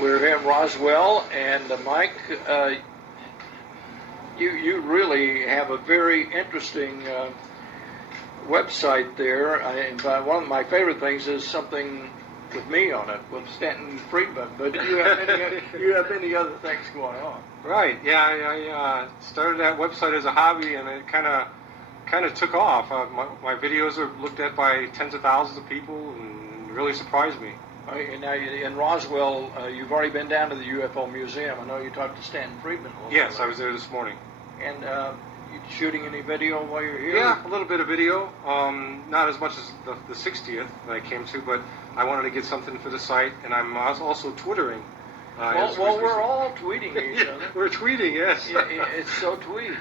We're here in Roswell, and Mike, you really have a very interesting website there. And one of my favorite things is something with me on it, with Stanton Friedman. But you have many other things going on. Right. Yeah. I started that website as a hobby, and it kind of took off. My videos are looked at by tens of thousands of people, and really surprised me. And now in Roswell, you've already been down to the UFO Museum. I know you talked to Stanton Friedman a little Yes, bit. I was there this morning. And you shooting any video while you're here? Yeah, a little bit of video. Not as much as the 60th that I came to, but I wanted to get something for the site, and I'm also Twittering. Well, we're all tweeting each other. We're tweeting, yes. It's so tweet.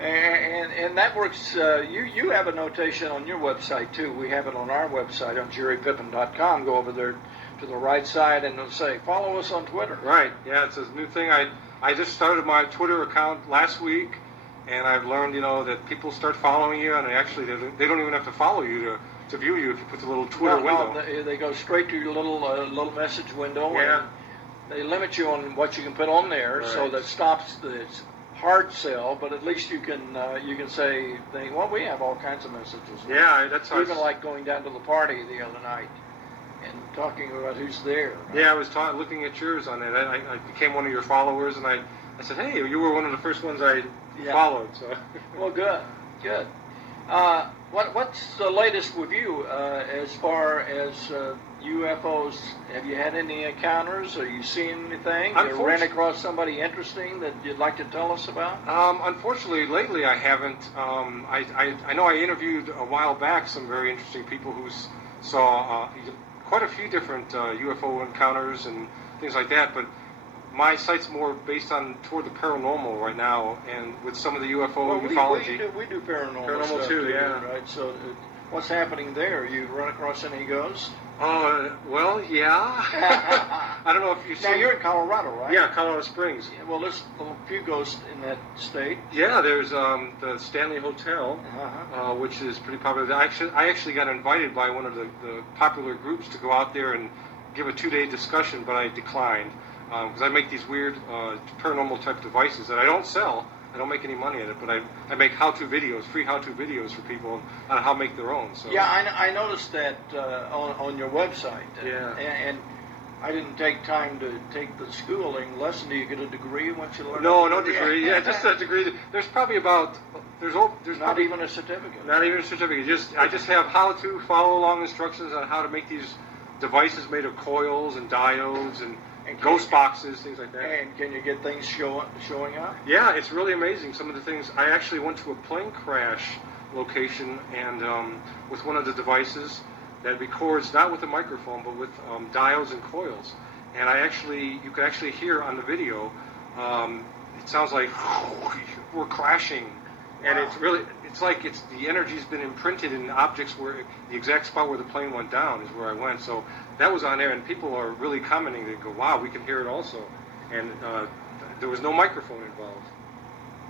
And that works. You have a notation on your website too. We have it on our website on jerrypippin.com. Go over there to the right side and it'll say follow us on Twitter. Right. Yeah, it's a new thing. I just started my Twitter account last week, and I've learned that people start following you, and they don't even have to follow you to view you if you put the little Twitter window. No, they go straight to your little message window. Yeah. And they limit you on what you can put on there, right. So that stops the hard sell, but at least you can say, well, we have all kinds of messages. Yeah, that's how even like going down to the party the other night and talking about who's there. Right? Yeah, I was looking at yours on that. I became one of your followers, and I said, hey, you were one of the first ones I followed. So. Well, good. What's the latest with you as far as UFOs? Have you had any encounters? Are you seeing anything? You ran across somebody interesting that you'd like to tell us about? Unfortunately, lately I haven't. I know I interviewed a while back some very interesting people who saw quite a few different UFO encounters and things like that, but my site's more based toward the paranormal right now, and with some of the UFO ufology. We do paranormal stuff too, yeah. Right. So, what's happening there? You run across any ghosts? Well, yeah. I don't know if you see. Now you're in Colorado, right? Yeah, Colorado Springs. Yeah, well, there's a few ghosts in that state. Yeah, there's the Stanley Hotel, which is pretty popular. I actually got invited by one of the popular groups to go out there and give a 2-day discussion, but I declined. Because I make these weird paranormal type devices that I don't sell. I don't make any money at it, but I make how-to videos, free how-to videos for people on how to make their own. So. Yeah, I noticed that on your website. Yeah. And I didn't take time to take the schooling lesson. Do you get a degree once you learn? No degree. Yeah, just a degree. There's probably there's not even a certificate. Not even a certificate. I just have how to follow along instructions on how to make these devices made of coils and diodes and ghost boxes, things like that. And can you get things showing up? Yeah, it's really amazing. Some of the things. I actually went to a plane crash location and with one of the devices that records not with a microphone but with diodes and coils. And you could actually hear on the video. It sounds like we're crashing, and it's like the energy's been imprinted in objects where the exact spot where the plane went down is where I went. So that was on there, and people are really commenting. They go, "Wow, we can hear it also," and there was no microphone involved.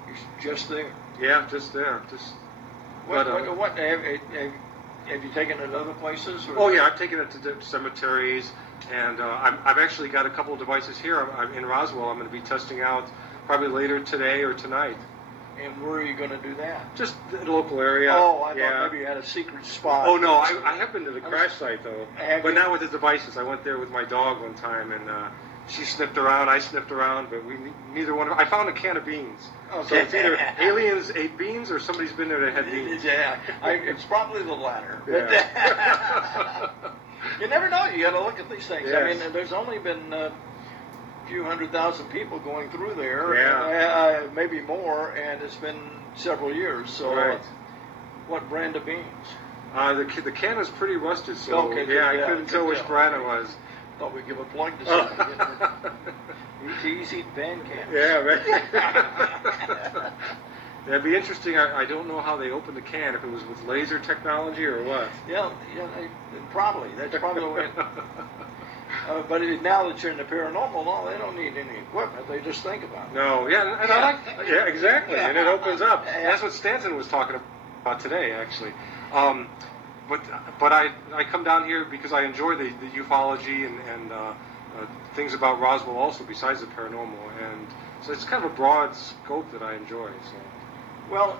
You're just there. Yeah, just there. What have you taken it other places? Or? Oh yeah, I've taken it to cemeteries, and I've actually got a couple of devices here. I'm in Roswell. I'm going to be testing out probably later today or tonight. And where are you going to do that? Just the local area. Oh, I thought maybe you had a secret spot. Oh, no, I have been to the crash site, though. But not with the devices. I went there with my dog one time, and she sniffed around, I sniffed around, but neither one of us... I found a can of beans. Okay. So it's either aliens ate beans or somebody's been there that had beans. Yeah, it's probably the latter. Yeah. You never know. You got to look at these things. Yes. I mean, there's only been a few 100,000 people going through there, yeah. Maybe more, and it's been several years. So, right. What brand of beans? The can is pretty rusted, so okay, I couldn't tell which brand it was. Thought we'd give a plug to somebody. Easy van cans. Yeah, right. That'd be interesting. I don't know how they opened the can, if it was with laser technology or what. Yeah, probably. That's probably the way. But now that you're in the paranormal, they don't need any equipment. They just think about it. No, yeah, and I like, yeah, exactly, and it opens up. And that's what Stanton was talking about today, actually. but I come down here because I enjoy the ufology and things about Roswell also besides the paranormal, and so it's kind of a broad scope that I enjoy. So. Well,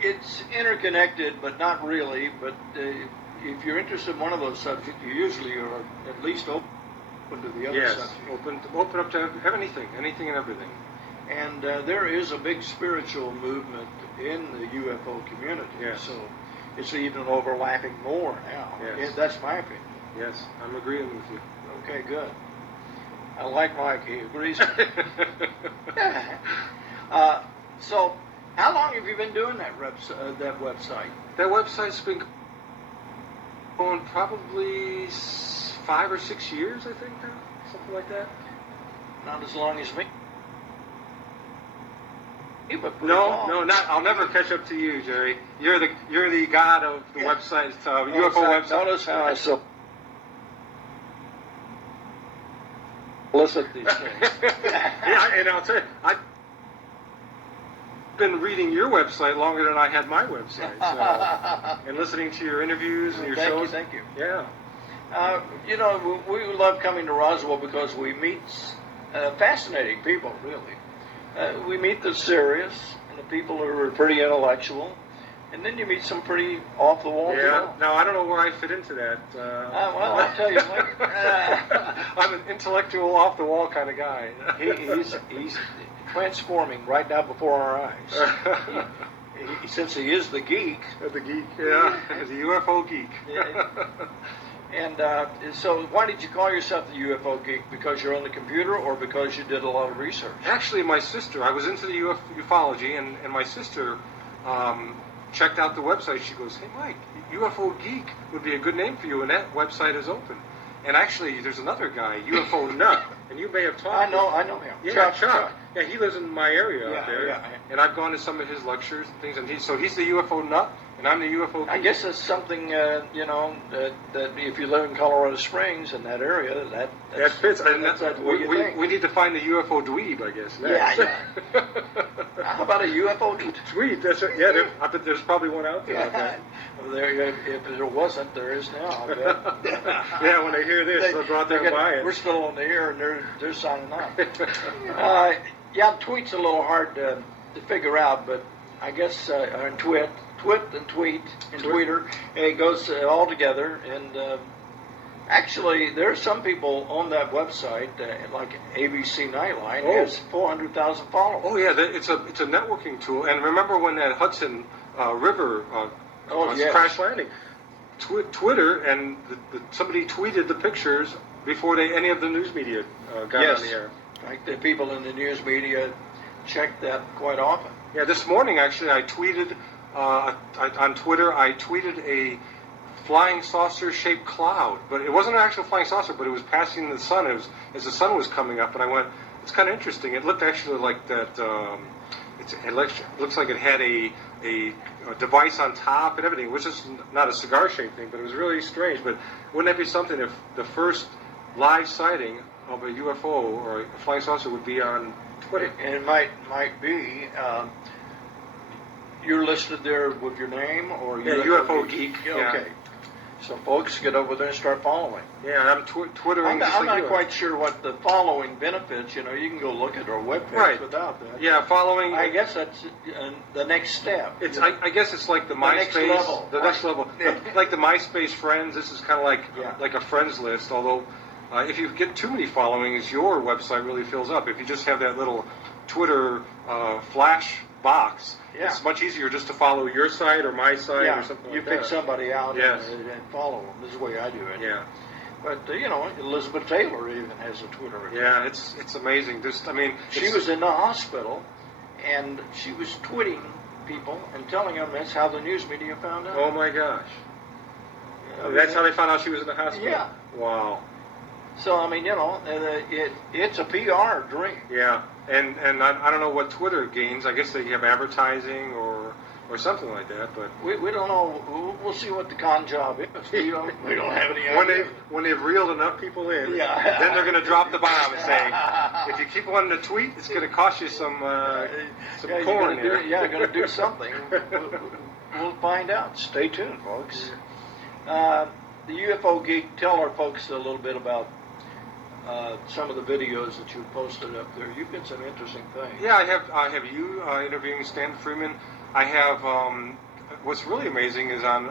it's interconnected, but not really. But if you're interested in one of those subjects, you usually are at least open to the other subject. Yes, open up to anything and everything. And there is a big spiritual movement in the UFO community. Yes. So it's even overlapping more now. Yes. That's my opinion. Yes, I'm agreeing with you. Okay, good. I like Mike. He agrees with me. So, how long have you been doing that website? That website's been going probably 5 or 6 years, I think, now, something like that. Not as long as me. No, not. I'll never catch up to you, Jerry. You're the god of the website, UFO website. Notice how I solicit these things. Yeah, and I'll tell you, I've been reading your website longer than I had my website, so, and listening to your interviews and your shows. Thank you. Yeah. We love coming to Roswell because we meet fascinating people, really. We meet the serious and the people who are pretty intellectual, and then you meet some pretty off-the-wall people. Now, I don't know where I fit into that. Well, I'll tell you what. I'm an intellectual, off-the-wall kind of guy. He's transforming right now before our eyes. Since he is the geek. The geek, yeah. The UFO geek. And so why did you call yourself the UFO geek? Because you're on the computer or because you did a lot of research? Actually, my sister, I was into the ufology, and my sister checked out the website. She goes, "Hey, Mike, UFO geek would be a good name for you, and that website is open." And actually, there's another guy, UFO Nut, and you may have talked. I know him. Yeah, Chuck. Yeah, he lives in my area out there, yeah. And I've gone to some of his lectures and things. And he's the UFO Nut, and I'm the UFO geek. I guess that's something that if you live in Colorado Springs in that area, that fits. And that's what you think. We need to find the UFO dweeb, I guess. Next. Yeah. How about a UFO dweeb? That's right. Yeah, I bet there's probably one out there. Yeah. If there wasn't, there is now. I bet. Yeah, when they hear this, they'll go out there and buy it. We're still on the air, and they're signing off. Tweet's a little hard to figure out, but I guess Twitter, it goes all together. And actually, there are some people on that website, like ABC Nightline, has 400,000 followers. Oh yeah, it's a networking tool. And remember when that Hudson River crash landing? Twitter and somebody tweeted the pictures before any of the news media got on the air. Like the people in the news media check that quite often. Yeah, this morning actually I tweeted on Twitter. I tweeted a flying saucer-shaped cloud, but it wasn't an actual flying saucer, but it was passing the sun. It was as the sun was coming up, and I went, "It's kind of interesting." It looked actually like that. It looks like it had a device on top and everything, which is not a cigar-shaped thing, but it was really strange. But wouldn't that be something if the first live sighting of a UFO or a flying saucer would be on Twitter? And it might be. You're listed there with your name or UFO geek. Yeah. Okay. So folks, get over there and start following. Yeah, I'm Twittering. I'm not quite sure what the following benefits. You can go look at our webpage without that. Yeah, following. I guess that's the next step. I guess it's like the MySpace. Next level. Like the MySpace friends. This is kind of like a friends list. Although, if you get too many followings, your website really fills up. If you just have that little Twitter flash box, it's much easier just to follow your site or my site or something like that. You pick somebody out and follow them. This is the way I do it. Yeah. But, Elizabeth Taylor even has a Twitter account. Yeah, it's amazing. She was in the hospital, and she was tweeting people and telling them that's how the news media found out. Oh, my gosh. That's how they found out she was in the hospital? Yeah. Wow. So, it's a PR dream. Yeah. And I don't know what Twitter gains. I guess they have advertising or something like that. But we don't know. We'll see what the con job is. We don't have any idea. When they've reeled enough people in, then they're going to drop the bomb and say, if you keep wanting to tweet, it's going to cost you some corn. Going to do something. We'll find out. Stay tuned, folks. The UFO Geek, tell our folks a little bit about some of the videos that you posted up there. You've got some interesting things. Yeah, I have you interviewing Stan Freeman. I have what's really amazing is on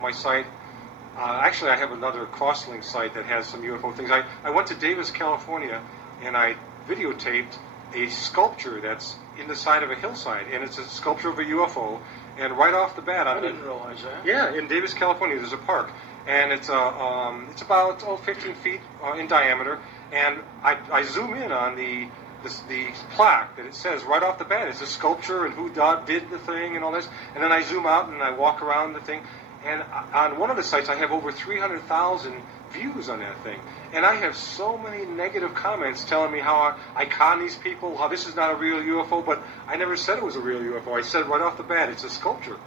my site. Actually, I have another crosslink site that has some UFO things. I went to Davis, California, and I videotaped a sculpture that's in the side of a hillside, and it's a sculpture of a UFO. And right off the bat, I didn't realize that. Yeah, in Davis, California, there's a park, and it's about 15 feet in diameter. And I zoom in on the plaque that it says right off the bat it's a sculpture and who did the thing and all this. And then I zoom out and I walk around the thing. And on one of the sites, I have over 300,000 views on that thing. And I have so many negative comments telling me how I con these people, how this is not a real UFO, but I never said it was a real UFO. I said right off the bat, it's a sculpture.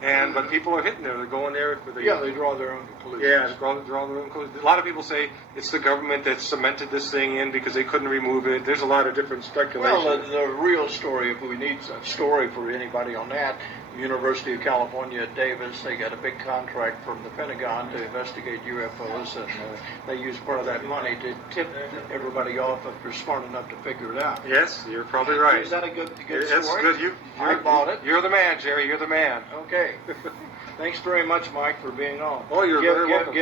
But people are hitting there. They're going there for the... Yeah, they draw their own conclusions. Yeah, draw their own conclusions. A lot of people say it's the government that cemented this thing in because they couldn't remove it. There's a lot of different speculation. Well, the real story, if we need a story for anybody on that, University of California at Davis, they got a big contract from the Pentagon to investigate UFOs, and they use part of that money to tip everybody off if they're smart enough to figure it out. Yes, you're probably right. Is that a good story? That's good. I bought it. You're the man, Jerry. You're the man. Okay. Thanks very much, Mike, for being on. Oh, you're very welcome.